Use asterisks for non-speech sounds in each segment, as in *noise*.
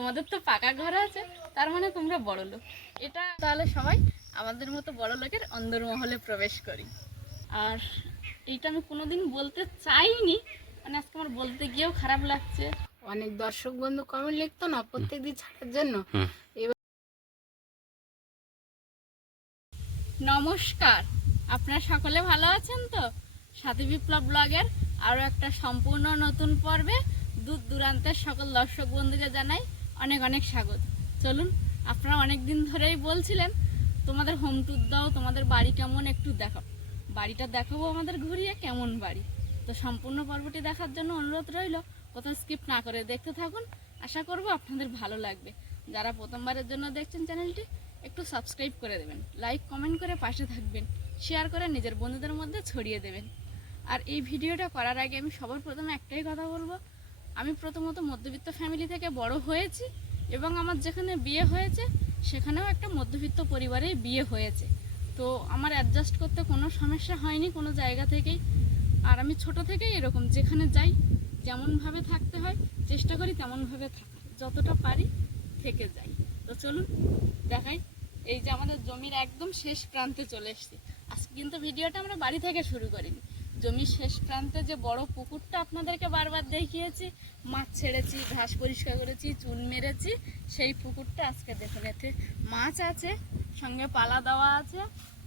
তোমাদের তো পাকা ঘর আছে তার মানে তোমরা বড় লোক। এটা তাহলে সবাই আমাদের মতো বড় লোকের অন্দরমহলে প্রবেশ করি। আর এইটা আমি কোনোদিন বলতে চাইনি মানে আজকে আমার বলতে গিয়েও খারাপ লাগছে। অনেক দর্শক বন্ধু কমেন্ট লিখতো না প্রত্যেকদিন ছাড়ার জন্য। নমস্কার আপনারা সকলে ভালো আছেন তো? সাথী বিপ্লব ব্লগের আরও একটা সম্পূর্ণ নতুন পর্বে দূর দূরান্তের সকল দর্শক বন্ধুকে জানাই অনেক অনেক স্বাগত। চলুন, আপনারা অনেক দিন ধরেই বলছিলেন, তোমাদের হোম ট্যুর দাও, তোমাদের বাড়ি কেমন একটু দেখাও। বাড়িটা দেখাবো আমাদের ঘুরিয়ে, কেমন বাড়ি? তো সম্পূর্ণ পর্বটি দেখার জন্য অনুরোধ রইল, কোথাও স্কিপ না করে দেখতে থাকুন। আশা করব আপনাদের ভালো লাগবে। যারা প্রথমবারের জন্য দেখছেন চ্যানেলটি, একটু সাবস্ক্রাইব করে দেবেন লাইক কমেন্ট করে পাশে থাকবেন শেয়ার করে নিজের বন্ধুদের মধ্যে ছড়িয়ে দেবেন। আর এই ভিডিওটা করার আগে আমি সবার প্রথমে একটাই কথা বলব আমি প্রথমত মধ্যবিত্ত ফ্যামিলি থেকে বড় হয়েছি এবং আমার যেখানে বিয়ে হয়েছে, সেখানেও একটা মধ্যবিত্ত পরিবারেই বিয়ে হয়েছে। তো আমার অ্যাডজাস্ট করতে কোনো সমস্যা হয়নি কোনো জায়গা থেকেই। আর আমি ছোট থেকেই এরকম, যেখানে যাই, যেমনভাবে থাকতে হয়, চেষ্টা করি তেমনভাবে থাকার যতটা পারি থেকে যাই। তো চলুন দেখাই, এই যে আমাদের জমির একদম শেষ প্রান্তে চলে এসেছি। আজকে কিন্তু ভিডিওটা আমরা বাড়ি থেকে শুরু করিনি। জমির শেষ প্রান্তে যে বড় পুকুরটা আপনাদেরকে বারবার দেখিয়েছি, মাছ ছেড়েছি, ঘাস পরিষ্কার করেছি, চুন মেরেছি, সেই পুকুরটা আজকে দেখুন, এতে মাছ আছে, সঙ্গে পালা দেওয়া আছে,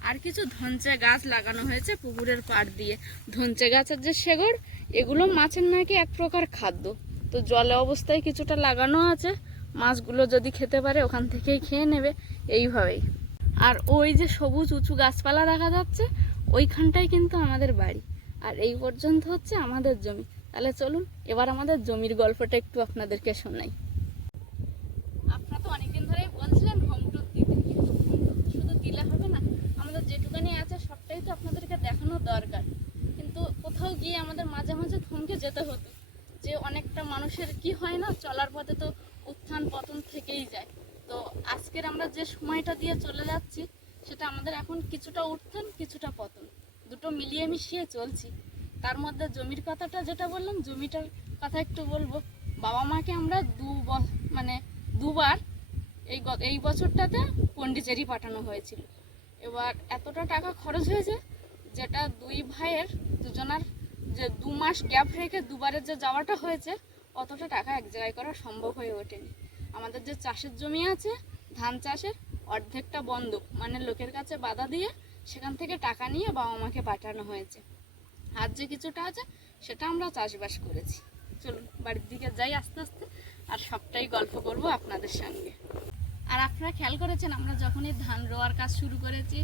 আর কিছু ধনচে গাছ লাগানো হয়েছে পুকুরের পাড় দিয়ে। ধনচে গাছের যে শেগড়, এগুলো মাছের নাকি এক প্রকার খাদ্য। তো জলে অবস্থায় কিছুটা লাগানো আছে, মাছগুলো যদি খেতে পারে ওখান থেকেই খেয়ে নেবে, এইভাবেই। আর ওই যে সবুজ উঁচু গাছপালা দেখা যাচ্ছে, ওইখানটাই কিন্তু আমাদের বাড়ি। আর এই পর্যন্ত হচ্ছে আমাদের জমি। তাহলে চলুন, এবার আমাদের জমির গল্পটা একটু আপনাদেরকে শোনাই। আপনারা তো অনেকদিন ধরেই বলছিলেন হোম দিতে, কিন্তু শুধু দিলে হবে না, আমাদের আছে সবটাই তো আপনাদেরকে দেখানো দরকার। কিন্তু কোথাও গিয়ে আমাদের মাঝে মাঝে থমকে যেতে হতো, যে অনেকটা মানুষের কি হয় না, চলার পথে তো উত্থান পতন থেকেই যায়। তো আজকের আমরা যে সময়টা দিয়ে চলে যাচ্ছি, সেটা আমাদের এখন কিছুটা উত্থান, কিছুটা পতন। দুটো মিলিয়ে মিশিয়ে চলছি। তার মধ্যে জমির কথাটা যেটা বললাম, জমিটার কথা একটু বলব। বাবা মাকে আমরা দু মানে দুবার এই এই বছরটাতে পন্ডিচেরি পাঠানো হয়েছিল। এবার এতটা টাকা খরচ হয়েছে যেটা দুই ভাইয়ের দুজনার যে দু মাস গ্যাপ রেখে দুবারের যে যাওয়াটা হয়েছে, অতটা টাকা এক জায়গায় করা সম্ভব হয়ে ওঠেনি। আমাদের যে চাষের জমি আছে, ধান চাষের অর্ধেকটা বন্ধক মানে লোকের কাছে বাধা দিয়ে সেখান থেকে টাকা নিয়ে বাবা মাকে পাঠানো হয়েছে। আর যে কিছুটা আছে, সেটা আমরা চাষবাস করেছি। চলুন, বাড়ির দিকে যাই আস্তে আস্তে, আর সবটাই গল্প করব আপনাদের সঙ্গে। আর আপনারা খেয়াল করেছেন, আমরা যখনই ধান রোয়ার কাজ শুরু করেছি,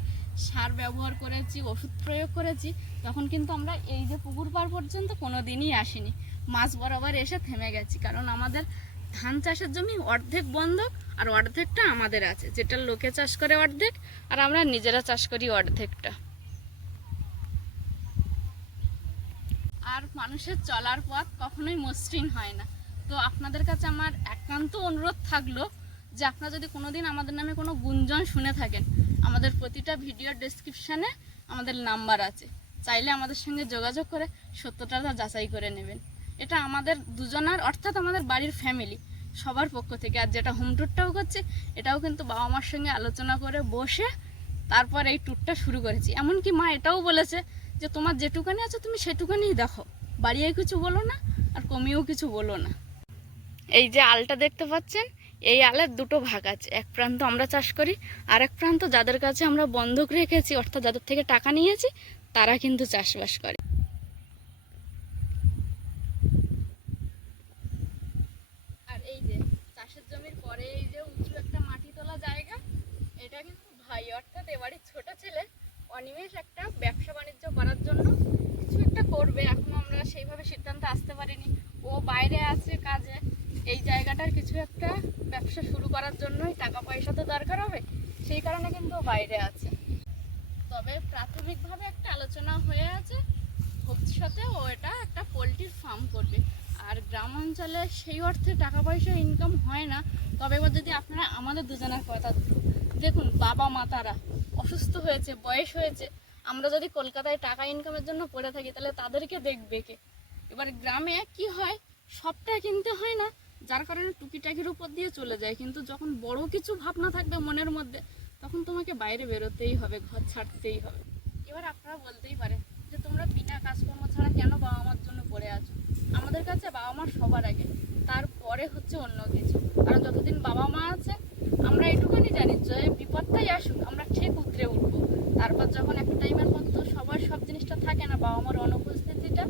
সার ব্যবহার করেছি, ওষুধ প্রয়োগ করেছি, তখন কিন্তু আমরা এই যে পুকুর পাড় পর্যন্ত কোনো দিনই আসিনি। মাছ বরাবর এসে থেমে গেছি, কারণ আমাদের ধান চাষের জমি অর্ধেক বন্ধক আর অর্ধেকটা আমাদের আছে। যেটা লোকে চাষ করে অর্ধেক আর আমরা নিজেরা চাষ করি অর্ধেকটা। আর মানুষের চলার পথ কখনোই মসৃণ হয় না। তো আপনাদের কাছে আমার একান্ত অনুরোধ থাকল যে আপনারা যদি কোনোদিন আমাদের নামে কোনো গুঞ্জন শুনে থাকেন, আমাদের প্রতিটা ভিডিওর ডেসক্রিপশানে আমাদের নাম্বার আছে। চাইলে আমাদের সঙ্গে যোগাযোগ করে সত্যটা যাচাই করে নেবেন। এটা আমাদের দুজনার, অর্থাৎ আমাদের বাড়ির ফ্যামিলি সবার পক্ষ থেকে। আর যেটা হোম ট্যুরটাও করছে, এটাও কিন্তু বাবা মার সঙ্গে আলোচনা করে বসে তারপর এই ট্যুরটা শুরু করেছি। এমনকি মা এটাও বলেছে যে, তোমার যেটুকানি আছে তুমি সেটুকানিই দেখো। বাড়িয়ে কিছু বলো না, আর কমিয়েও কিছু বলো না। এই যে আলটা দেখতে পাচ্ছেন, এই আলের দুটো ভাগ আছে। এক প্রান্ত আমরা চাষ করি, আর এক প্রান্ত যাদের কাছে আমরা বন্ধক রেখেছি, অর্থাৎ যাদের থেকে টাকা নিয়েছি, তারা কিন্তু চাষবাস করে আর এই যে চাষের জমির পরে এই যে উঁচু একটা মাটি তোলা জায়গা এটা কিন্তু ভাই, অর্থাৎ এবারই ছোট ছেলে, অনিমেষ একটা ব্যবসা বাণিজ্য করার জন্য কিছু একটা করবে। এখনও আমরা সেইভাবে সিদ্ধান্ত আসতে পারিনি। ও বাইরে আছে কাজে, এই জায়গাটার কিছু একটা ব্যবসা শুরু করার জন্যই টাকা পয়সা তো দরকার হবে, সেই কারণে কিন্তু বাইরে আছে। তবে প্রাথমিকভাবে একটা আলোচনা হয়ে আছে, ভবিষ্যতে ও এটা একটা পোলট্রির ফার্ম করবে। আর গ্রাম অঞ্চলে সেই অর্থে টাকা পয়সা ইনকাম হয় না, তবে এবার যদি আপনারা আমাদের দুজনের কথা দেখুন, বাবা মা তারা অসুস্থ হয়েছে, বয়স হয়েছে। আমরা যদি কলকাতায় টাকা ইনকামের জন্য পড়ে থাকি, তাহলে তাদেরকে দেখবে কে? এবার গ্রামে কি হয়? সবটা কিনতে হয় না, যার কারণে টুকিটাকির উপর দিয়ে চলে যায়। কিন্তু যখন বড় কিছু ভাবনা থাকবে মনের মধ্যে, তখন তোমাকে বাইরে বেরোতেই হবে, ঘর ছাড়তেই হবে। এবার আপনারা বলতেই পারে যে তোমরা বিনা কাজকর্ম ছাড়া কেন বাবা মার জন্য পড়ে আছো? আমাদের কাছে বাবা মা সবার আগে। তারপরে হচ্ছে অন্য কিছু। কারণ যতদিন বাবা মা আছে, আমরা এটুকুনি জানি যে বিপদটাই আসুক, আমরা ঠিক উতরে উঠবো। তারপর যখন একটা টাইমের পর তো সবার সব জিনিসটা থাকে না, বাবা মার অনুপস্থিতিটা,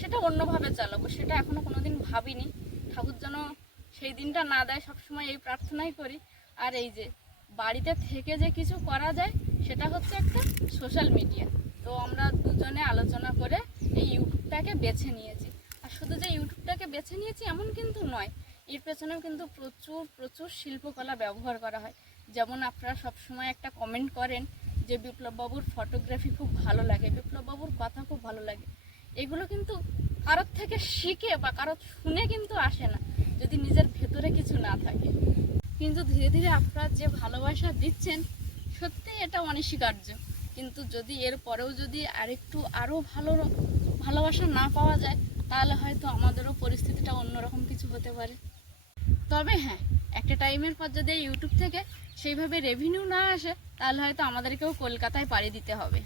সেটা অন্যভাবে চালাবো। সেটা এখনও কোনোদিন ভাবিনি। ঠাকুর যেন সেই দিনটা না দেয়, সবসময় এই প্রার্থনাই করি। আর এই যে বাড়িতে থেকে যে কিছু করা যায়, সেটা হচ্ছে একটা সোশ্যাল মিডিয়া তো আমরা দুজনে আলোচনা করে এই ইউটিউবটাকে বেছে নিয়েছি। শুধু যে ইউটিউবটাকে বেছে নিয়েছি এমন কিন্তু নয়, এর পেছনেও কিন্তু প্রচুর প্রচুর শিল্পকলা ব্যবহার করা হয়। যেমন আপনারা সবসময় একটা কমেন্ট করেন যে বিপ্লববাবুর ফটোগ্রাফি খুব ভালো লাগে, বিপ্লববাবুর কথা খুব ভালো লাগে। এগুলো কিন্তু কারোর থেকে শিখে বা কারোর শুনে কিন্তু আসে না, যদি নিজের ভেতরে কিছু না থাকে। কিন্তু ধীরে ধীরে আপনারা যে ভালোবাসা দিচ্ছেন, সত্যি এটা অনস্বীকার্য। কিন্তু যদি এর পরেও যদি আরেকটু আরও ভালো ভালোবাসা না পাওয়া যায় তাহলে হয়তো আমাদেরও পরিস্থিতিটা অন্যরকম কিছু হতে পারে। তবে হ্যাঁ একটা টাইমের পর যদি ইউটিউব থেকে সেইভাবে রেভিনিউ না আসে, তাহলে হয়তো আমাদেরকেও কলকাতায় পাড়ি দিতে হবে।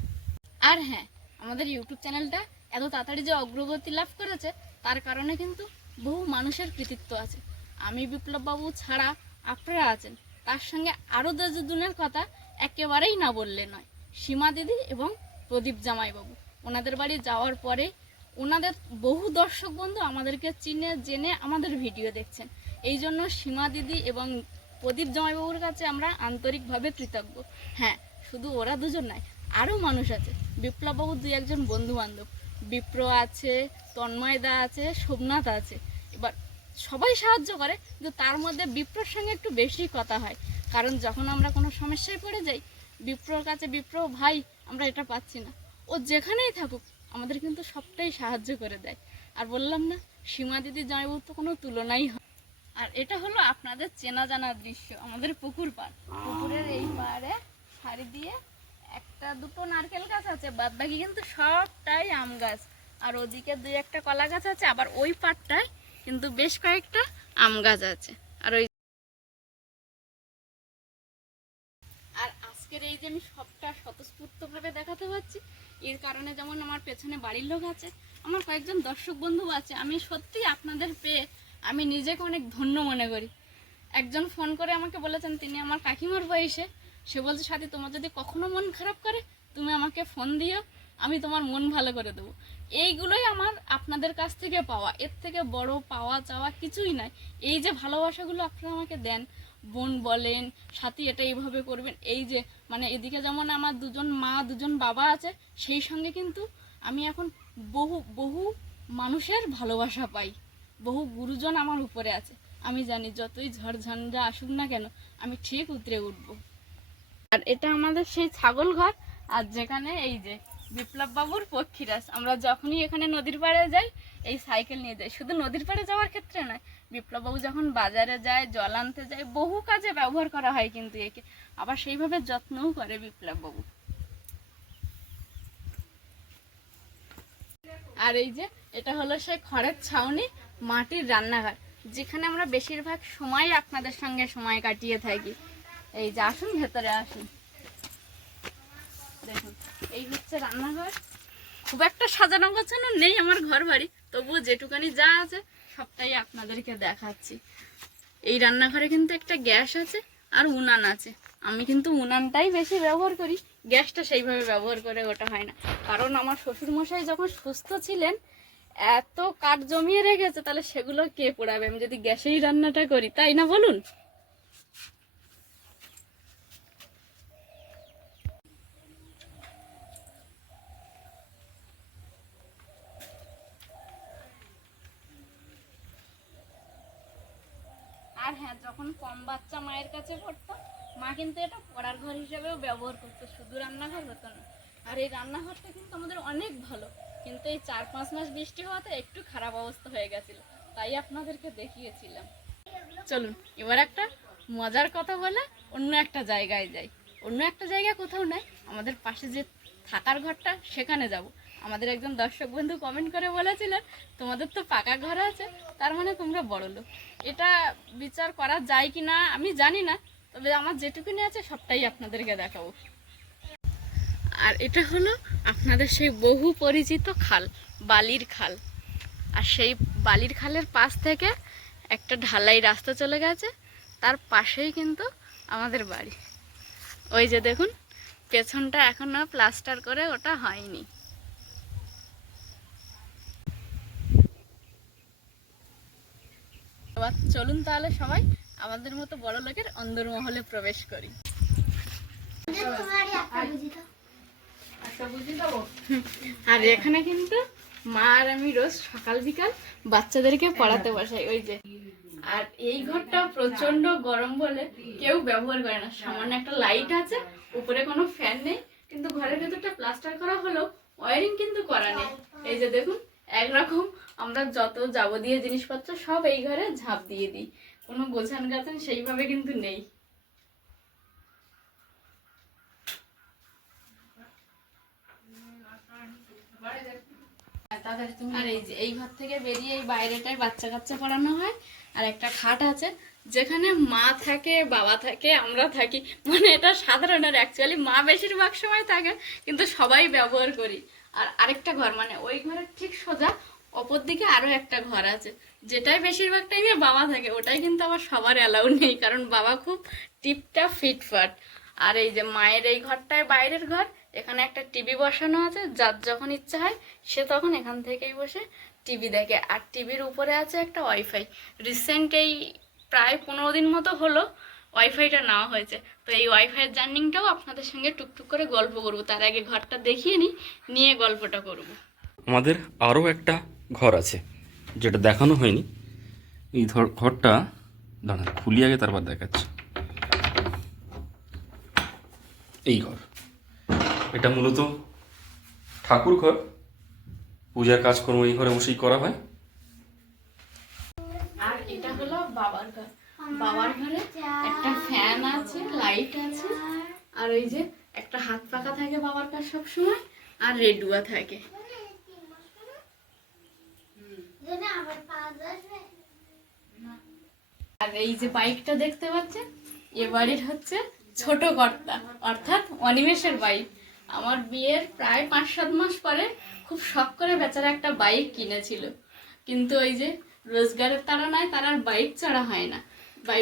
আর হ্যাঁ আমাদের ইউটিউব চ্যানেলটা এত তাড়াতাড়ি যে অগ্রগতি লাভ করেছে, তার কারণে কিন্তু বহু মানুষের কৃতিত্ব আছে। আমি বিপ্লববাবু ছাড়া আপনারা আছেন, তার সঙ্গে আরও দুজনের কথা একেবারেই না বললে নয়। সীমা দিদি এবং প্রদীপ জামাইবাবু, ওনাদের বাড়ি যাওয়ার পরে ওনাদের বহু দর্শক বন্ধু আমাদেরকে চিনে, জেনে আমাদের ভিডিও দেখছেন। এই জন্য সীমা দিদি এবং প্রদীপ জামাইবাবুর কাছে আমরা আন্তরিকভাবে কৃতজ্ঞ। হ্যাঁ শুধু ওরা দুজন নয়, আরও মানুষ আছে। বিপ্লববাবু দুই একজন বন্ধু বান্ধব বিপ্র আছে তন্ময়দা আছে, সোমনাথ আছে। এবার সবাই সাহায্য করে, কিন্তু তার মধ্যে বিপ্রর সঙ্গে একটু বেশি কথা হয়। কারণ যখন আমরা কোনো সমস্যায় পড়ে যাই বিপ্রর কাছে বিপ্র ভাই, আমরা এটা পাচ্ছি না। ও যেখানেই থাকুক আমাদের কিন্তু সবটাই সাহায্য করে দেয়। আর বললাম না, সীমা দিদি জয়বাবু তো কোনো তুলনাই হয়। আর এটা হলো আপনাদের চেনা জানার দৃশ্য, আমাদের পুকুর পাড়। পুকুরের এই পাড়ে সারি দিয়ে একটা দুটো নারকেল গাছ আছে বাদ বাকি কিন্তু সবটাই আম গাছ। আর ওদিকে দুই একটা কলা গাছ আছে, আবার ওই পাড়টায় কিন্তু বেশ কয়েকটা আম গাছ আছে। আর ওই আর আজকের এই যে আমি সবটা স্বতঃস্ফূর্তভাবে দেখাতে পারছি এর কারণে যেমন আমার পেছনে বাড়ির লোক আছে, আমার কয়েকজন দর্শক বন্ধু আছে, আমি সত্যি আপনাদের পেয়ে আমি নিজেকে অনেক ধন্য মনে করি। একজন ফোন করে আমাকে বলেছেন, তিনি আমার কাকিমার বয়সে। সে বলছে, সাথী, তোমার যদি কখনো মন খারাপ করে, তুমি আমাকে ফোন দিও, আমি তোমার মন ভালো করে দেবো। এইগুলোই আমার আপনাদের কাছ থেকে পাওয়া। এর থেকে বড় পাওয়া চাওয়া কিছুই নয় এই যে ভালোবাসাগুলো আপনারা আমাকে দেন বোন বলেন, সাথী এটা এইভাবে করবেন। এই যে মানে এদিকে যেমন আমার দুজন মা, দুজন বাবা আছে, সেই সঙ্গে কিন্তু আমি এখন বহু বহু মানুষের ভালোবাসা পাই। বহু গুরুজন আমার উপরে আছে। আমি জানি যতই ঝড় ঝঞ্ঝা আসুক না কেন, আমি ঠিক উতরে উঠব। আর এটা আমাদের সেই ছাগল ঘর, আর যেখানে এই যে বিপ্লব বাবুর পক্ষীরাস আমরা যখনই এখানে নদীর পাড়ে যাই, এই সাইকেল নিয়ে যাই। শুধু নদীর পাড়ে যাওয়ার ক্ষেত্রে নয় বিপ্লব বাবু যখন বাজারে যায়, জল আনতে যায়, বহু কাজে ব্যবহার করা হয় কিন্তু একে। আবার সেইভাবে যত্নও করে বিপ্লব বাবু আর এই যে, এটা হলো সেই খড়ের ছাউনি, মাটির রান্নাঘর, যেখানে আমরা বেশিরভাগ সময় আপনাদের সঙ্গে সময় কাটিয়ে থাকি। এই যে আসুন, ভেতরে আসুন। দেখুন, এই হচ্ছে রান্নাঘর। খুব একটা সাজানো গোছানো নেই আমার ঘর বাড়ি তবুও যেটুকানি যা আছে সবটাই আপনাদেরকে দেখাচ্ছি। এই রান্নাঘরে কিন্তু একটা গ্যাস আছে আর উনান আছে। আমি কিন্তু উনানটাই বেশি ব্যবহার করি, গ্যাসটা সেইভাবে ব্যবহার করে ওটা হয় না। কারণ আমার শ্বশুরমশাই যখন সুস্থ ছিলেন, এত কাঠ জমিয়ে রেখেছে, তাহলে সেগুলো কে পোড়াবে? আমি যদি গ্যাসেই রান্নাটা করি, তাই না বলুন? আর হ্যাঁ যখন কম বাচ্চা মায়ের কাছে পড়তো, মা কিন্তু এটা পড়ার ঘর হিসেবেও ব্যবহার করতো। শুধু রান্নাঘর হতো না। আর এই রান্নাঘরটা কিন্তু আমাদের অনেক ভালো। কিন্তু এই চার পাঁচ মাস বৃষ্টি হওয়াতে একটু খারাপ অবস্থা হয়ে গেছিল। তাই আপনাদেরকে দেখিয়েছিলাম। চলুন, এবার একটা মজার কথা বলে অন্য একটা জায়গায় যাই। অন্য একটা জায়গা কোথাও নাই। আমাদের পাশে যে থাকার ঘরটা, সেখানে যাব। আমাদের একজন দর্শক বন্ধু কমেন্ট করে বলেছিলেন তোমাদের তো পাকা ঘর আছে, তার মানে তোমরা বড় লোক। এটা বিচার করা যায় কি না, আমি জানি না, তবে আমার যেটুকুনি আছে সবটাই আপনাদেরকে দেখাবো। আর এটা হলো আপনাদের সেই বহু পরিচিত খাল, বালির খাল। আর সেই বালির খালের পাশ থেকে একটা ঢালাই রাস্তা চলে গেছে, তার পাশেই কিন্তু আমাদের বাড়ি। ওই যে দেখুন, পেছনটা এখনও প্লাস্টার করে ওটা হয়নি। চলুন তাহলে সবাই আমাদের মতো বড় লোকের অন্দরমহলে প্রবেশ করি। আর এখানে কিন্তু মা আর আমি রোজ সকাল বিকাল বাচ্চাদেরকে পড়াতে বসাই, ওই যে। আর এই ঘরটা প্রচণ্ড গরম বলে কেউ ব্যবহার করে না। সামান্য একটা লাইট আছে, উপরে কোনো ফ্যান নেই, কিন্তু ঘরের ভেতরটা প্লাস্টার করা হলো ওয়ারিং কিন্তু করা নেই। এই যে দেখুন একরকম আমরা যত যাবতীয় জিনিসপত্র সব এই ঘরে ঝাঁপ দিয়ে দিই। কোনো গোছান গাছান সেইভাবে কিন্তু নেই। আর এই যে এই ঘর থেকে বেরিয়ে এই বাইরেটায় বাচ্চা কাচ্চা পড়ানো হয়, আর একটা খাট আছে, যেখানে মা থাকে, বাবা থাকে, আমরা থাকি। মানে এটা সাধারণ আর অ্যাকচুয়ালি মা বেশিরভাগ সময় থাকে, কিন্তু সবাই ব্যবহার করি। আর আরেকটা ঘর মানে ওই ঘরের ঠিক সোজা অপর দিকে আরও একটা ঘর আছে। যেটাই বেশিরভাগ টাইমে বাবা থাকে, ওটাই কিন্তু আমার সবার অ্যালাউ নেই, কারণ বাবা খুব টিপটা ফিটফাট। আর এই যে মায়ের এই ঘরটায় বাইরের ঘর, এখানে একটা টিভি বসানো আছে, যার যখন ইচ্ছা হয়, সে তখন এখান থেকেই বসে টিভি দেখে। আর টিভির উপরে আছে একটা ওয়াইফাই। রিসেন্ট এই প্রায় পনেরো দিন মতো হলো ওয়াইফাইটা নেওয়া হয়েছে। তো এই ওয়াইফাইয়ের জার্নিংটাও আপনাদের সঙ্গে টুকটুক করে গল্প করব। তার আগে ঘরটা দেখিয়ে নিই নিয়ে গল্পটা করব। আমাদের আরও একটা ঘর আছে, যেটা দেখানো হয়নি। এই ধর, ঘরটা, দাঁড়ান, খুলি আগে, তারপর দেখাচ্ছি। এই ঘর। এটা মূলত ঠাকুর ঘর। পূজার কাজকর্ম এই ঘরে বসেই করা হয় আর এটা হলো বাবার ঘর বাবার ঘরে, একটা ফ্যান আছে লাইট আছে, আর ওই যে একটা হাত পাকা থাকে বাবার কাছে সব সময় আর রেডুয়া থাকে। আর এই যে বাইকটা দেখতে পাচ্ছেন, এ বাড়ির হচ্ছে ছোট কর্তা, অর্থাৎ অনিমেষের বাইক আমার বিয়ের প্রায় পাঁচ, সাত মাস পরে খুব শখ করে বেচারা একটা বাইক কিনেছিল। কিন্তু ওই যে রোজগারের তারা নাই তার আর বাইক চড়া হয় না।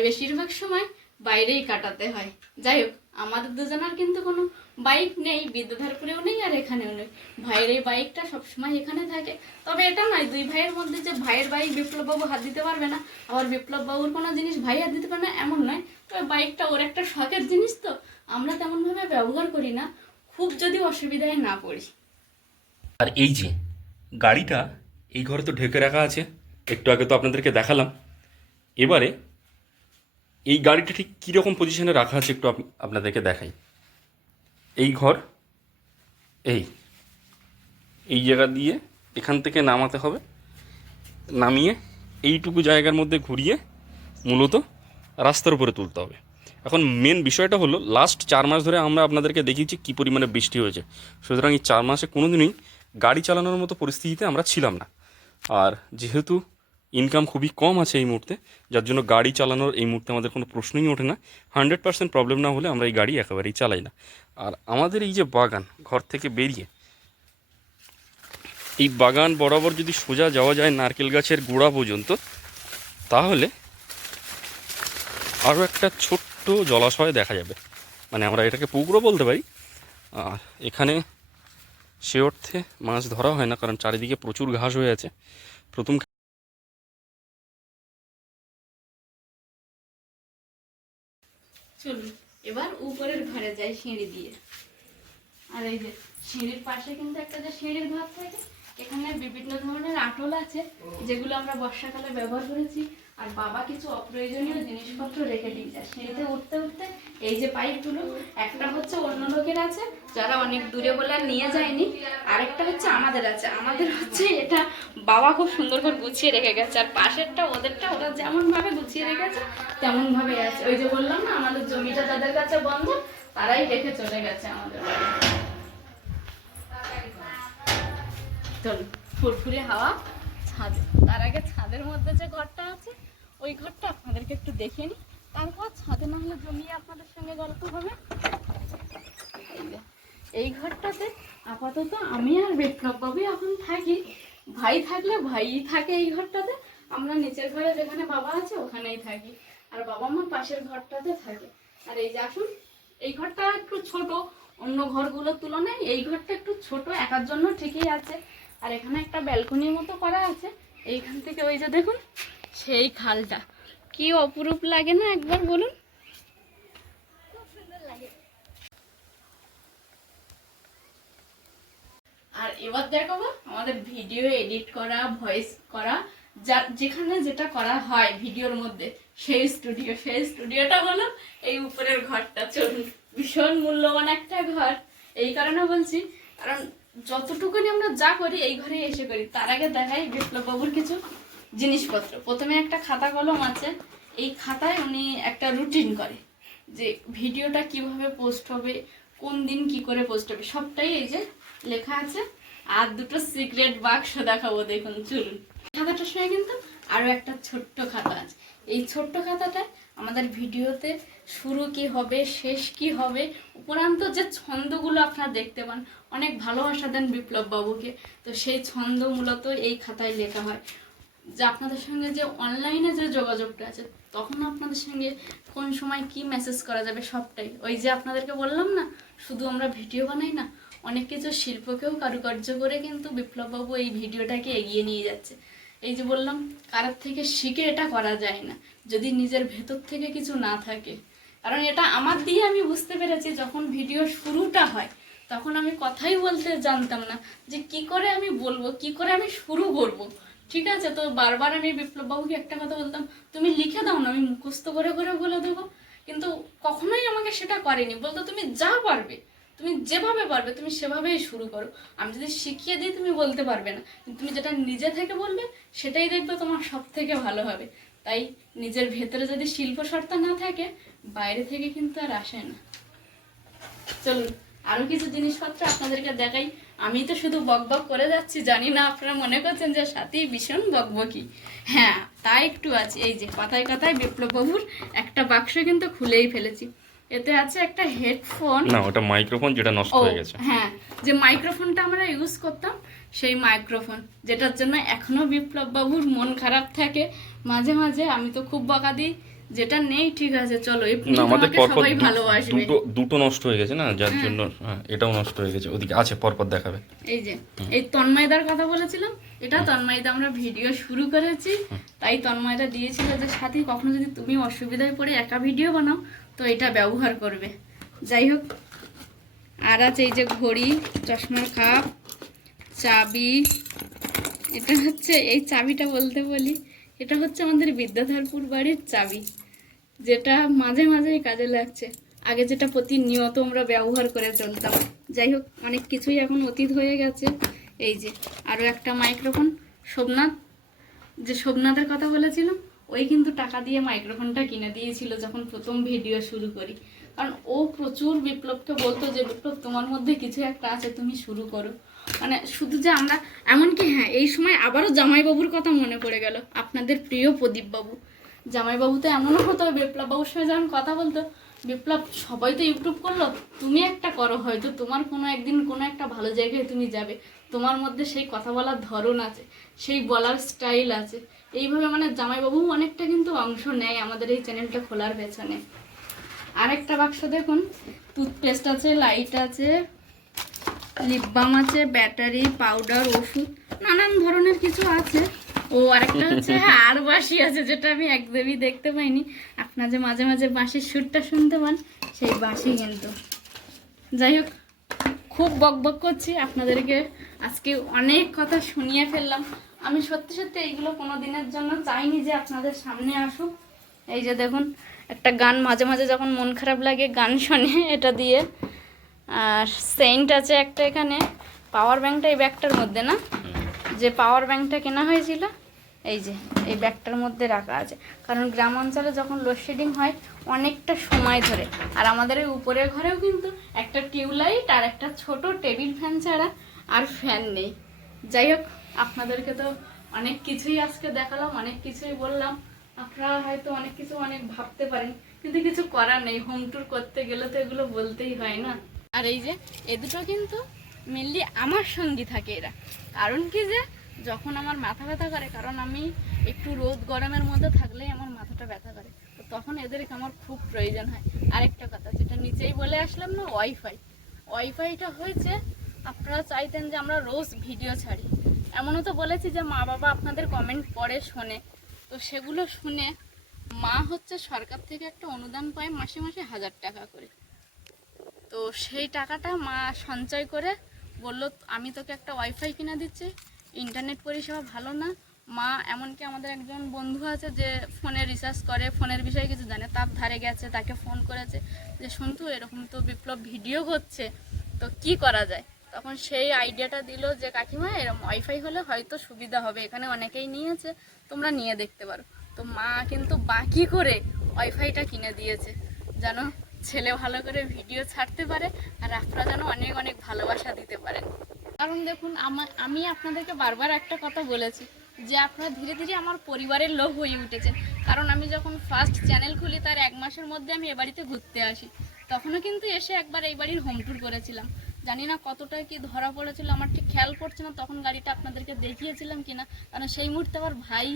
বেশিরভাগ সময় বাইরেই কাটাতে হয়। যাই হোক, আমাদের দুজনের কিন্তু কোনো বাইক নেই বিদ্যাধরপুরেও নেই আর এখানেও নেই। ভাইয়ের এই বাইকটা সবসময় এখানে থাকে। তবে এটা নয়, দুই ভাইয়ের মধ্যে যে ভাইয়ের বাইক বিপ্লববাবু হাত দিতে পারবে না, আবার বিপ্লববাবুর কোনো জিনিস ভাই হাত দিতে পারে না, এমন নয়। তবে বাইকটা ওর একটা শখের জিনিস তো, আমরা তেমনভাবে ব্যবহার করি না। খুব যদি অসুবিধায় না পড়ি। আর এই যে, গাড়িটা এই ঘরে তো ঢেকে রাখা আছে, একটু আগে তো আপনাদেরকে দেখালাম। এবারে এই গাড়িটা ঠিক কীরকম পজিশনে রাখা আছে একটু আপ- আপনাদেরকে দেখাই। এই ঘর, এই এই জায়গা দিয়ে এখান থেকে নামাতে হবে। নামিয়ে এইটুকু জায়গার মধ্যে ঘুরিয়ে মূলত রাস্তার উপরে তুলতে হবে। এখন মেন বিষয়টা হলো লাস্ট চার মাস ধরে আমরা আপনাদেরকে দেখিয়েছি কী পরিমাণে বৃষ্টি হয়েছে। সুতরাং এই চার মাসে কোনো দিনই গাড়ি চালানোর মতো পরিস্থিতিতে আমরা ছিলাম না। আর যেহেতু ইনকাম খুবই কম আছে এই মুহূর্তে, যার জন্য গাড়ি চালানোর এই মুহূর্তে আমাদের কোনো প্রশ্নই ওঠে না। হান্ড্রেড পার্সেন্ট প্রবলেম না হলে আমরা এই গাড়ি একেবারেই চালাই না। আর আমাদের এই যে বাগান, ঘর থেকে বেরিয়ে, এই বাগান বরাবর যদি সোজা যাওয়া যায় নারকেল গাছের গোড়া পর্যন্ত, তাহলে আরও একটা ছোট্ট জলাশয় দেখা যাবে। মানে আমরা এটাকে পুকুরও বলতে পারি। আর এখানে সে অর্থে মাছ ধরা হয় না, কারণ চারিদিকে প্রচুর ঘাস হয়ে আছে। প্রথম চলুন, এবার উপরের ঘরে যাই সিঁড়ি দিয়ে। আর এই যে সিঁড়ির পাশে কিন্তু একটা যে সিঁড়ির ঘর থাকে এখানে বিভিন্ন ধরনের আটল আছে, যেগুলো আমরা বর্ষাকালে ব্যবহার করেছি। আর বাবা কিছু অপ্রয়োজনীয় জিনিসপত্র রেখে সিঁড়িতে উঠতে উঠতে এই যে পাইপগুলো, একটা হচ্ছে অন্য লোকের আছে, যারা অনেক দূরে বলে আর নিয়ে যায়নি। আরেকটা হচ্ছে আমাদের আছে। আমাদের হচ্ছে এটা বাবা খুব সুন্দর করে গুছিয়ে রেখে গেছে। আর পাশেরটা, ওদেরটা, ওরা যেমন ভাবে গুছিয়ে রেখেছে তেমন ভাবে আছে। ওই যে বললাম না, আমাদের জমিটা যাদের কাছে বন্ধ, তারাই রেখে চলে গেছে আমাদের বাড়ি। চলো, ফুরফুরে হাওয়া, ছাদে। তার আগে ছাদের মধ্যে যে ঘরটা আছে, ওই ঘরটা আপনাদেরকে একটু দেখে নিই। তারপর ছাদে না হলে জমিয়ে আপনাদের সঙ্গে গল্প হবে। এই ঘরটাতে আপাতত আমি আর বিপ্লব বাবু এখন থাকি। ভাই থাকলে ভাই থাকে এই ঘরটাতে। আমরা নিচের ঘরে যেখানে বাবা আছে, ওখানেই থাকি। আর বাবা মা পাশের ঘরটাতে থাকে। আর এই যে আসুন, এই ঘরটা একটু ছোট। অন্য ঘরগুলোর তুলনায় এই ঘরটা একটু ছোট, একার জন্য ঠিকই আছে। আর এখানে একটা ব্যালকনির মতো করা আছে। এইখান থেকে ওই যে দেখুন, সেই খালটা। কি অপরূপ লাগে না একবার বলুন? আর এবার দেখাবো আমাদের ভিডিও এডিট করা, ভয়েস করা, যা যেখানে যেটা করা হয় ভিডিওর মধ্যে, সেই স্টুডিও, সেই স্টুডিওটা হলো এই উপরের ঘরটা। চলুন, ভীষণ মূল্যবান একটা ঘর। এই কারণে বলছি, কারণ যতটুকুনি আমরা যা করি, এই ঘরে এসে করি। তার আগে দেখাই বিপ্লব বাবুর কিছু জিনিসপত্র। প্রথমে একটা খাতা কলম আছে। এই খাতায় উনি একটা রুটিন করে যে ভিডিওটা কীভাবে পোস্ট হবে, কোন দিন কি করে পোস্ট হবে, সবটাই এই যে লেখা আছে। আর দুটো সিক্রেট বাক্স দেখাবো, দেখুন, চলুন। খাতাটার সঙ্গে কিন্তু আরও একটা ছোট্ট খাতা আছে। এই ছোট্ট খাতাটায় আমাদের ভিডিওতে শুরু কি হবে, শেষ কি হবে, উপরান্ত যে ছন্দগুলো আপনারা দেখতে পান, অনেক ভালোবাসা দেন বিপ্লব বাবুকে তো সেই ছন্দ মূলত এই খাতায় লেখা হয়। যে আপনাদের সঙ্গে যে অনলাইনে যে যোগাযোগটা আছে, তখন আপনাদের সঙ্গে কোন সময় কি মেসেজ করা যাবে সবটাই। ওই যে আপনাদেরকে বললাম না, শুধু আমরা ভিডিও বানাই না, অনেক কিছু শিল্পকেও কারুকার্য করে কিন্তু বিপ্লববাবু এই ভিডিওটাকে এগিয়ে নিয়ে যাচ্ছে। এই যে বললাম, কারোর থেকে শিখে এটা করা যায় না, যদি নিজের ভেতর থেকে কিছু না থাকে। কারণ এটা আমার দিয়ে আমি বুঝতে পেরেছি, যখন ভিডিও শুরুটা হয়, তখন আমি কথাই বলতে জানতাম না যে কি করে আমি বলব, কি করে আমি শুরু করব। ঠিক আছে, তো বারবার আমি বিপ্লব বাবুকে একটা কথা বলতাম, তুমি লিখে দাও না, আমি মুখস্থ করে করে বলে দেবো। কিন্তু কখনোই আমাকে সেটা করেনি। বলতো, তুমি যা পারবে তুমি যেভাবে পারবে, তুমি সেভাবেই শুরু করো। আমি যদি শিখিয়ে দিই, তুমি বলতে পারবে না। তুমি যেটা নিজে থেকে বলবে, সেটাই দেখবে তোমার সব থেকে ভালো হবে। তাই নিজের ভেতরে যদি শিল্প সত্তা না থাকে, বাইরে থেকে কিন্তু আর আসে না। চলুন, আরও কিছু জিনিসপত্র আপনাদেরকে দেখাই। আমি তো শুধু বকবক করে যাচ্ছি, জানি না আপনারা মনে করছেন যে সাথেই ভীষণ বকবকি। হ্যাঁ তা একটু আছে। এই যে কথায় কথায় বিপ্লব বাবুর একটা বাক্স কিন্তু খুলেই ফেলেছি। এতে আছে একটা হেডফোন। না ওটা মাইক্রোফোন যেটা নষ্ট হয়ে গেছে। হ্যাঁ যে মাইক্রোফোনটা আমরা ইউজ করতাম সেই মাইক্রোফোন যেটার জন্য এখনও বিপ্লব বাবুর মন খারাপ থাকে। মাঝে মাঝে আমি তো খুব বকা দিই যেটা নেই ঠিক আছে চলো। আমাদের পরপর দুটো দুটো নষ্ট হয়ে গেছে না যার জন্য হ্যাঁ, এটাও নষ্ট হয়ে গেছে। ওদিকে আছে পরপর দেখাবে। এই যে এই তন্ময়দার কথা বলেছিলাম? এটা তন্ময়দা আমরা ভিডিও শুরু করেছি। তাই তন্ময়দা দিয়েছিল যে সাথী কখনো যদি তুমি অসুবিধায় পড়ে একা ভিডিও বানাও তো এটা ব্যবহার করবে। যাই হোক, আর আছে এই যে ঘড়ি, চশমার খাপ চাবি। এটা হচ্ছে, এই চাবিটা বলতে বলি, এটা হচ্ছে আমাদের বিদ্যাধরপুর বাড়ির চাবি, যেটা মাঝে মাঝেই কাজে লাগছে। আগে যেটা প্রতিনিয়ত আমরা ব্যবহার করে চলতাম। যাই হোক, অনেক কিছুই এখন অতীত হয়ে গেছে। এই যে আরও একটা মাইক্রোফোন, সোমনাথ, যে সোমনাথের কথা বলেছিলাম ওই কিন্তু টাকা দিয়ে মাইক্রোফোনটা কিনে দিয়েছিল যখন প্রথম ভিডিও শুরু করি। কারণ ও প্রচুর বিপ্লবকে বলতো যে, বিপ্লব, তোমার মধ্যে কিছু একটা আছে, তুমি শুরু করো। মানে শুধু যে আমরা, এমনকি হ্যাঁ এই সময় আবারও জামাইবাবুর কথা মনে পড়ে গেল, আপনাদের প্রিয় প্রদীপবাবু। জামাইবাবু তো এমনও হতো বিপ্লব বাবুর সঙ্গে যখন কথা বলতো, বিপ্লব, সবাই তো ইউটিউব করল, তুমি একটা করো, হয়তো তোমার কোনো একদিন কোনো একটা ভালো জায়গায় তুমি যাবে। তোমার মধ্যে সেই কথা বলার ধরন আছে, সেই বলার স্টাইল আছে। এইভাবে মানে জামাইবাবু অনেকটা কিন্তু অংশ নেয় আমাদের এই চ্যানেলটা খোলার পেছনে। আরেকটা বাক্স দেখুন টুথপেস্ট আছে লাইট আছে লিপ বাম আছে ব্যাটারি পাউডার ওষুধ নানান ধরনের কিছু আছে। ও আরেকটা হচ্ছে *laughs* আর বাঁশি আছে যেটা আমি একদমই দেখতে পাইনি। আপনার যে মাঝে মাঝে বাঁশির সুরটা শুনতে পান সেই বাঁশি কিন্তু। যাই হোক খুব বক বক করছি আপনাদেরকে আজকে অনেক কথা শুনিয়ে ফেললাম। আমি সত্যি সত্যি এইগুলো কোনো দিনের জন্য চাইনি যে আপনাদের সামনে আসুক। এই যে দেখুন, একটা গান মাঝে মাঝে যখন মন খারাপ লাগে গান শোনে এটা দিয়ে। আর সেন্ট আছে একটা এখানে, পাওয়ার ব্যাংকটা এই ব্যাগটার মধ্যে না? যে পাওয়ার ব্যাংকটা কেনা হয়েছিল, এই যে, এই ব্যাগটার মধ্যে রাখা আছে। কারণ গ্রাম অঞ্চলে যখন লোডশেডিং হয়, অনেকটা সময় ধরে। আর আমাদের এই উপরের ঘরেও কিন্তু একটা টিউবলাইট আর একটা ছোট টেবিল ফ্যান ছাড়া আর ফ্যান নেই। যাই হোক আপনাদেরকে তো অনেক কিছুই আজকে দেখালাম, অনেক কিছুই বললাম। আপনারা হয়তো অনেক কিছু অনেক ভাবতে পারেন, কিন্তু কিছু করার নেই। হোম ট্যুর করতে গেলে তো এগুলো বলতেই হয় না। আর এই যে, এ দুটো কিন্তু মেনলি আমার সঙ্গী থাকে এরা। কারণ কি যে, যখন আমার মাথা ব্যথা করে, কারণ আমি একটু রোদ গরমের মধ্যে থাকলেই আমার মাথাটা ব্যথা করে, তো তখন এদেরকে আমার খুব প্রয়োজন হয়। আরেকটা কথা, যেটা নিচেই বলে আসলাম না ওয়াইফাই ওয়াইফাইটা হয়েছে, আপনারা চাইতেন যে আমরা রোজ ভিডিও ছাড়ি। এমনও তো বলেছি যে মা বাবা আপনাদের কমেন্ট পড়ে শোনে। তো সেগুলো শুনে মা হচ্ছে সরকার থেকে একটা অনুদান পায় মাসে মাসে হাজার টাকা করে। তো সেই টাকাটা মা সঞ্চয় করে বলল, আমি তোকে একটা ওয়াইফাই কিনে দিচ্ছি ইন্টারনেট পরিষেবা ভালো না। মা এমনকি আমাদের একজন বন্ধু আছে যে ফোনে রিচার্জ করে, ফোনের বিষয়ে কিছু জানে, তার ধারে গেছে, তাকে ফোন করেছে যে শুনতু এরকম তো বিপ্লব ভিডিও করছে, তো কি করা যায়? তখন সেই আইডিয়াটা দিল যে, কাকিমা এরকম ওয়াইফাই হলে হয়তো সুবিধা হবে। এখানে অনেকেই নিয়েছে, তোমরা নিয়ে দেখতে পারো। তো মা কিন্তু বাকি করে ওয়াইফাইটা কিনে দিয়েছে, যেন ছেলে ভালো করে ভিডিও ছাড়তে পারে আর আপনারা যেন অনেক অনেক ভালোবাসা দিতে পারেন কারণ দেখুন আমার আমি আপনাদেরকে বারবার একটা কথা বলেছি যে, আপনারা ধীরে ধীরে আমার পরিবারের লোক হয়ে উঠেছেন। কারণ আমি যখন ফার্স্ট চ্যানেল খুলি, তার এক মাসের মধ্যে আমি এ বাড়িতে ঘুরতে আসি। তখনও কিন্তু এসে একবার এই বাড়ির হোম ট্যুর করেছিলাম। জানি না কতটা কি ধরা পড়েছিল, আমার ঠিক খেয়াল পড়ছে না, তখন গাড়িটা আপনাদেরকে দেখিয়েছিলাম কিনা, কারণ সেই মুহূর্তে আমার ভাই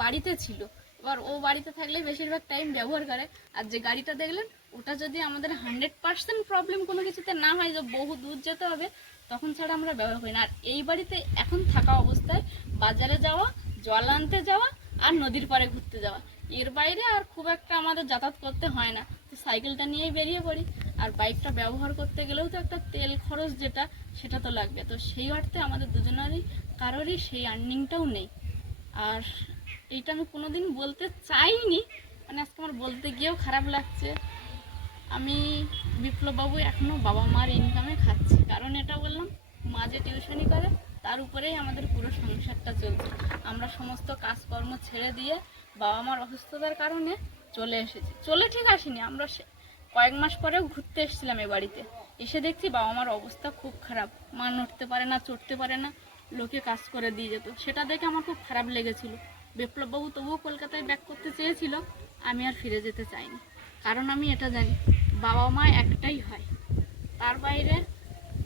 বাড়িতে ছিল। এবার ও বাড়িতে থাকলে বেশিরভাগ টাইম ব্যবহার করে। আর যে গাড়িটা দেখলেন, ওটা যদি আমাদের হান্ড্রেড পার্সেন্ট প্রবলেম কোনো কিছুতে না হয়, যে বহু দূর যেতে হবে, তখন ছাড়া আমরা ব্যবহার করি না। আর এই বাড়িতে এখন থাকা অবস্থায় বাজারে যাওয়া, জল আনতে যাওয়া, আর নদীর পাড়ে ঘুরতে যাওয়া। এর বাইরে আর খুব একটা আমাদের যাতায়াত করতে হয় না। তো সাইকেলটা নিয়েই বেরিয়ে পড়ি। আর বাইকটা ব্যবহার করতে গেলেও তো একটা তেল খরচ যেটা, সেটা তো লাগবে। তো সেই অর্থে আমাদের দুজনেরই, কারোরই সেই আর্নিংটাও নেই। আর এইটা আমি কোনোদিন বলতে চাইনি মানে আজকে আমার বলতে গিয়েও খারাপ লাগছে। আমি বিপ্লববাবু এখনও বাবা মার ইনকামে খাচ্ছি, কারণ এটা বললাম, মা যে টিউশনি করে, তার উপরেই আমাদের পুরো সংসারটা চলছে। আমরা সমস্ত কাজকর্ম ছেড়ে দিয়ে বাবা মার অসুস্থতার কারণে চলে এসেছি। চলে ঠিক আসিনি, আমরা কয়েক মাস পরেও ঘুরতে এসেছিলাম এ বাড়িতে। এসে দেখছি বাবা মার অবস্থা খুব খারাপ। মা নড়তে পারে না, চড়তে পারে না, লোকে কাজ করে দিয়ে যেত। সেটা দেখে আমার খুব খারাপ লেগেছিল। বিপ্লববাবু তবুও কলকাতায় ব্যাক করতে চেয়েছিল, আমি আর ফিরে যেতে চাইনি। কারণ আমি এটা জানি, বাবা মা একটাই হয়। তার বাইরে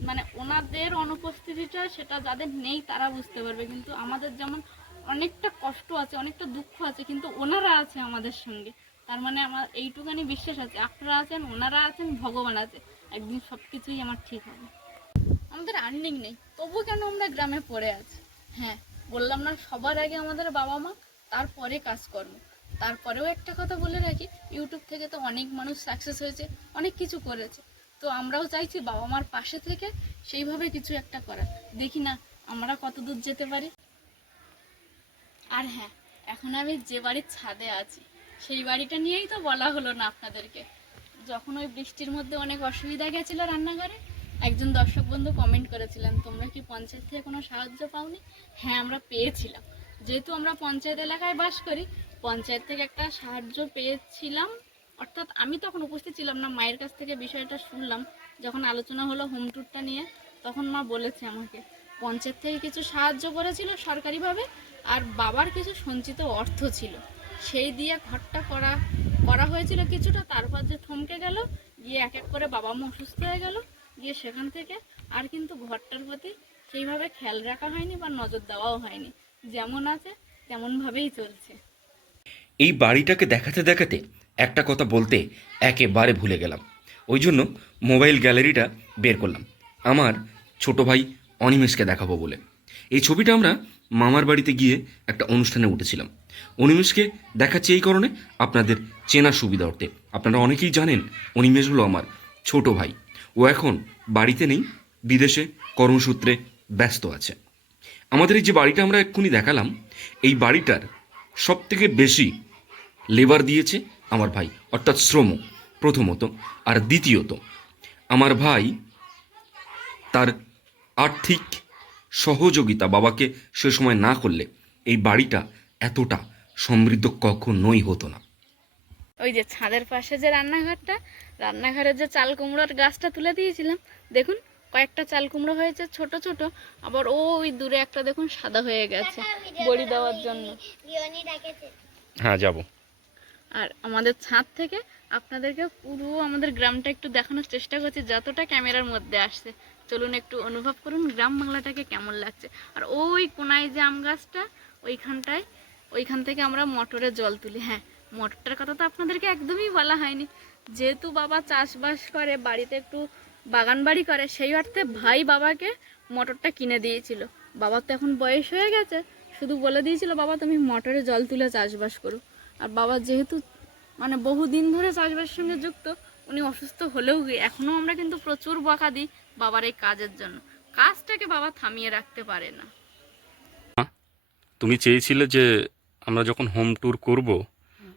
মানে ওনাদের অনুপস্থিতিটা সেটা যাদের নেই তারা বুঝতে পারবে। কিন্তু আমাদের যেমন অনেকটা কষ্ট আছে, অনেকটা দুঃখ আছে, কিন্তু ওনারা আছে আমাদের সঙ্গে। তার মানে আমার এইটুখানি বিশ্বাস আছে, আপনারা আছেন, ওনারা আছেন, ভগবান আছে, একদিন সব কিছুই আমার ঠিক হবে। আমাদের আর্নিং নেই, তবু কেন আমরা গ্রামে পড়ে আছি? হ্যাঁ বললাম না, সবার আগে আমাদের বাবা মা, তারপরে কাজকর্ম। তারপরেও একটা কথা বলে রাখি, ইউটিউব থেকে তো অনেক মানুষ সাকসেস হয়েছে, অনেক কিছু করেছে। তো আমরাও চাইছি বাবা মার পাশে থেকে সেইভাবে কিছু একটা করার। দেখি না, আমরা কত দূর যেতে পারি? আর হ্যাঁ এখন আমি যে বাড়ির ছাদে আছি সেই বাড়িটা নিয়েই তো বলা হলো না আপনাদেরকে। যখন ওই বৃষ্টির মধ্যে অনেক অসুবিধা গেছিল রান্নাঘরে, একজন দর্শক বন্ধু কমেন্ট করেছিলেন, তোমরা কি পঞ্চায়েত থেকে কোনো সাহায্য পাওনি? হ্যাঁ আমরা পেয়েছিলাম। যেহেতু আমরা পঞ্চায়েত এলাকায় বাস করি, পঞ্চায়েত থেকে একটা সাহায্য পেয়েছিলাম। অর্থাৎ আমি তখন উপস্থিত ছিলাম না, মায়ের কাছ থেকে বিষয়টা শুনলাম। যখন আলোচনা হলো হোম ট্যুরটা নিয়ে, তখন মা বলেছে আমাকে, পঞ্চায়েত থেকে কিছু সাহায্য করেছিল সরকারিভাবে, আর বাবার কিছু সঞ্চিত অর্থ ছিল। সেই দিয়ে ঘরটা করা করা হয়েছিল কিছুটা, তারপর যে থমকে গেল, গিয়ে এক এক করে বাবা মা অসুস্থ হয়ে গেল, গিয়ে সেখান থেকে আর কিন্তু ঘরটার প্রতি সেইভাবে খেয়াল রাখা হয়নি বা নজর দেওয়াও হয়নি। যেমন আছে, তেমনভাবেই চলছে। এই বাড়িটাকে দেখাতে দেখাতে একটা কথা বলতে একেবারে ভুলে গেলাম। ওই জন্য মোবাইল গ্যালারিটা বের করলাম। আমার ছোট ভাই অনিমেষকে দেখাবো বলে। এই ছবিটা আমরা মামার বাড়িতে গিয়ে একটা অনুষ্ঠানে উঠেছিলাম। অনিমেষকে দেখাচ্ছি এই কারণে আপনাদের চেনা সুবিধার্থে। আপনারা অনেকেই জানেন, অনিমেষ হলো আমার ছোট ভাই। ও এখন বাড়িতে নেই, বিদেশে কর্মসূত্রে ব্যস্ত আছে। আমাদের এই যে বাড়িটা আমরা এক্ষুনি দেখালাম, এই বাড়িটার সব থেকে বেশি লেবার দিয়েছে আমার ভাই, অর্থাৎ শ্রম প্রথমত। আর দ্বিতীয়ত, আমার ভাই তার আর্থিক সহযোগিতা বাবাকে সে সময় না করলে এই বাড়িটা এতটা সমৃদ্ধ কখনোই হতো না। ওই যে ছাদের পাশে যে রান্নাঘরটা রান্নাঘরের যে চাল কুমড়োর গাছটা তুলে দিয়েছিলাম দেখুন কয়েকটা চাল কুমড়ো হয়েছে ছোট ছোট আবার ওই দূরে একটা দেখুন সাদা হয়ে গেছে বড়ি দেওয়ার জন্য। হ্যাঁ যাব। আর আমাদের ছাদ থেকে আপনাদেরকে পুরো আমাদের গ্রামটা একটু দেখানোর চেষ্টা করছি যতটা ক্যামেরার মধ্যে আসছে। চলুন একটু অনুভব করুন গ্রাম বাংলাটাকে কেমন লাগছে। আর ওই কোনায় যে আম গাছটা ওইখানটায় ওইখান থেকে আমরা মোটরে জল তুলি। হ্যাঁ মোটরটার কথা তো আপনাদেরকে একদমই বলা হয়নি। যেহেতু বাবা চাষবাস করে, বাড়িতে একটু বাগান বাড়ি করে, সেই অর্থে ভাই বাবাকে মোটরটা কিনে দিয়েছিল। বাবার তো এখন বয়স হয়ে গেছে, শুধু বলে দিয়েছিল, বাবা, তুমি মোটরে জল তুলে চাষবাস করো। আর বাবা যেহেতু মানে বহুদিন ধরে চাষবাসের সঙ্গে যুক্ত, উনি অসুস্থ হলেও এখনও আমরা কিন্তু প্রচুর বকা দিই বাবার এই কাজের জন্য। কাজটাকে বাবা থামিয়ে রাখতে পারে না। তুমি চেয়েছিলে যে আমরা যখন হোম ট্যুর করব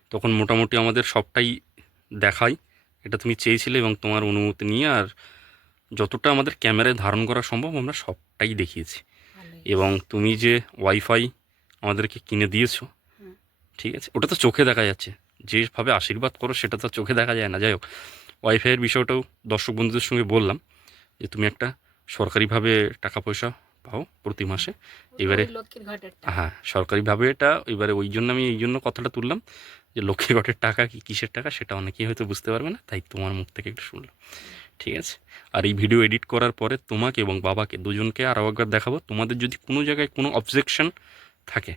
তখন মোটামুটি আমাদের সবটাই দেখাই। এটা তুমি চেয়েছিলে এবং তোমার অনুমতি নিয়ে আর যতটা আমাদের ক্যামেরায় ধারণ করা সম্ভব আমরা সবটাই দেখিয়েছি। এবং তুমি যে ওয়াইফাই আমাদেরকে কিনে দিয়েছ ঠিক আছে? ওটা তো চোখে দেখা যাচ্ছে। যেভাবে আশীর্বাদ করো সেটা তো চোখে দেখা যায় না। যাই হোক ওয়াইফাইয়ের বিষয়টাও দর্শক বন্ধুদের সঙ্গে বললাম যে তুমি একটা সরকারিভাবে টাকা পয়সা পাও প্রতি মাসে। এবারে- হ্যাঁ সরকারিভাবে এটা এবারে ওই জন্য আমি এই জন্য কথাটা তুললাম যে লক্ষ্মী ঘটের টাকা কি কিসের টাকা সেটা অনেকেই হয়তো বুঝতে পারবে না তাই তোমার মুখ থেকে একটু শুনলাম। ঠিক আছে? আর এই ভিডিও এডিট করার পরে তোমাকে এবং বাবাকে দুজনকে আরও একবার দেখাবো। তোমাদের যদি কোনো জায়গায় কোনো অবজেকশন থাকে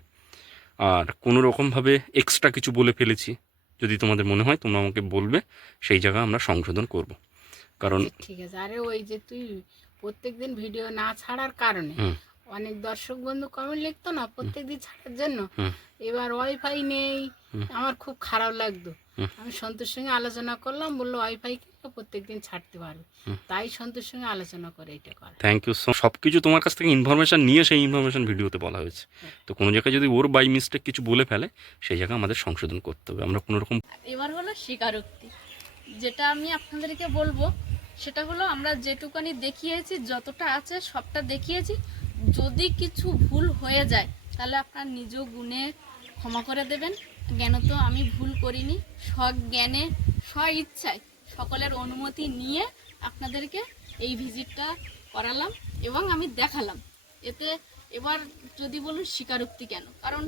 আর কোনো রকমভাবে এক্সট্রা কিছু বলে ফেলেছি যদি তোমাদের মনে হয় তোমরা আমাকে বলবে সেই জায়গা আমরা সংশোধন করব। কারণ ঠিক আছে। আরে ওই যে তুই প্রত্যেকদিন ভিডিও না ছাড়ার কারণে অনেক দর্শক বন্ধু কমেন্ট লিখতো না প্রত্যেক দিন ছাড়ার জন্য। এবার ওয়াইফাই নেই আমার খুব খারাপ লাগতো। আমি সন্তোর সঙ্গে আলোচনা করলাম বলল ওয়াইফাই কিন্তু প্রত্যেক দিন ছাড়তে পারবে তাই সন্তোর সঙ্গে আলোচনা করে এটা করা। থ্যাংক ইউ সো সব কিছু তোমার কাছ থেকে ইনফরমেশান নিয়ে সেই ইনফরমেশান ভিডিওতে বলা হয়েছে। তো কোনো জায়গায় যদি ওর বাই মিস্টেক কিছু বলে ফেলে সেই জায়গায় আমাদের সংশোধন করতে হবে। আমরা কোনো রকম এবার হলো স্বীকারোক্তি। যেটা আমি আপনাদেরকে বলব সেটা হলো আমরা যেটুকানি দেখিয়েছি, যতটা আছে সবটা দেখিয়েছি। যদি কিছু ভুল হয়ে যায়, তাহলে আপনার নিজ গুণে ক্ষমা করে দেবেন। জ্ঞান তো আমি ভুল করিনি। স্বজ্ঞানে স্ব ইচ্ছায় সকলের অনুমতি নিয়ে আপনাদেরকে এই ভিজিটটা করালাম এবং আমি দেখালাম। এতে এবার যদি বলুন স্বীকারোক্তি কেন? কারণ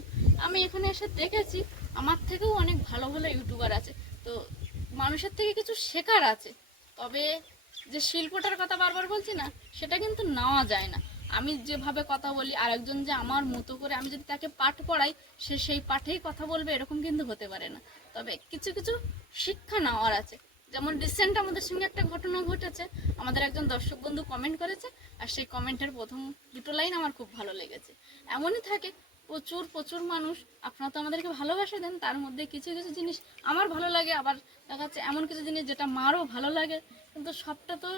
আমি এখানে এসে দেখেছি, আমার থেকেও অনেক ভালো ভালো ইউটিউবার আছে। তো মানুষের থেকে কিছু শেখার আছে। তবে যে শিল্পটার কথা বারবার বলছি না, সেটা কিন্তু নেওয়া যায় না। আমি যেভাবে কথা বলি, আরেকজন যে আমার মতো করে আমি যদি তাকে পাঠ পড়াই, সে সেই পাঠেই কথা বলবে, এরকম কিন্তু হতে পারে না। তবে কিছু কিছু শিক্ষা নেওয়ার আছে। যেমন রিসেন্ট আমাদের সঙ্গে একটা ঘটনা ঘটেছে, আমাদের একজন দর্শক বন্ধু কমেন্ট করেছে, আর সেই কমেন্টের প্রথম দুটো লাইন আমার খুব ভালো লেগেছে। এমনই থাকে প্রচুর প্রচুর মানুষ। আপনারা তো আমাদেরকে ভালোবাসা দেন, তার মধ্যে কিছু কিছু জিনিস আমার ভালো লাগে, আবার দেখা যাচ্ছে এমন কিছু জিনিস যেটা মারও ভালো লাগে। কিন্তু সবটা তো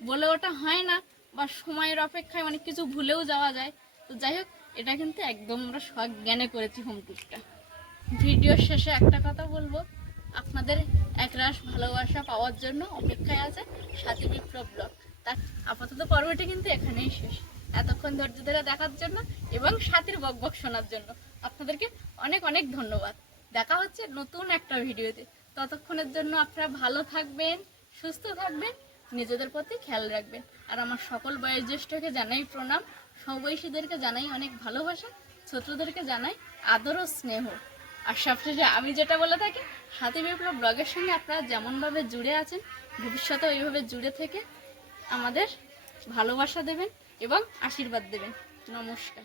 বলে ওটা হয় না, বা সময়ের অপেক্ষায় অনেক কিছু ভুলেও যাওয়া যায়। তো যাই হোক, এটা কিন্তু একদম আমরা সজ্ঞানে করেছি হোম টুরটা ভিডিওর শেষে একটা কথা বলব, আপনাদের একরাশ ভালোবাসা পাওয়ার জন্য অপেক্ষায় আছে সাথী বিপ্লব ব্লগ। তার আপাতত পর্বটি কিন্তু এখানেই শেষ। এতক্ষণ ধৈর্য ধরে দেখার জন্য এবং সাথীর বক বক শোনার জন্য। আপনাদেরকে অনেক অনেক ধন্যবাদ। দেখা হচ্ছে নতুন একটা ভিডিওতে। ততক্ষণের জন্য আপনারা ভালো থাকবেন, সুস্থ থাকবেন, নিজেদের প্রতি খেয়াল রাখবেন। আর আমার সকল বয়োজ্যেষ্ঠকে জানাই প্রণাম। সমবয়সীদেরকে জানাই অনেক ভালোবাসা। ছোটদেরকে জানাই আদর ও স্নেহ। আর সবশেষে আমি যেটা বলে থাকি, হাতি বিপ্লব ব্লগের সঙ্গে আপনারা যেমনভাবে জুড়ে আছেন ভবিষ্যতে ওইভাবে জুড়ে থেকে আমাদের ভালোবাসা দেবেন। এবং আশীর্বাদ দেবেন। নমস্কার।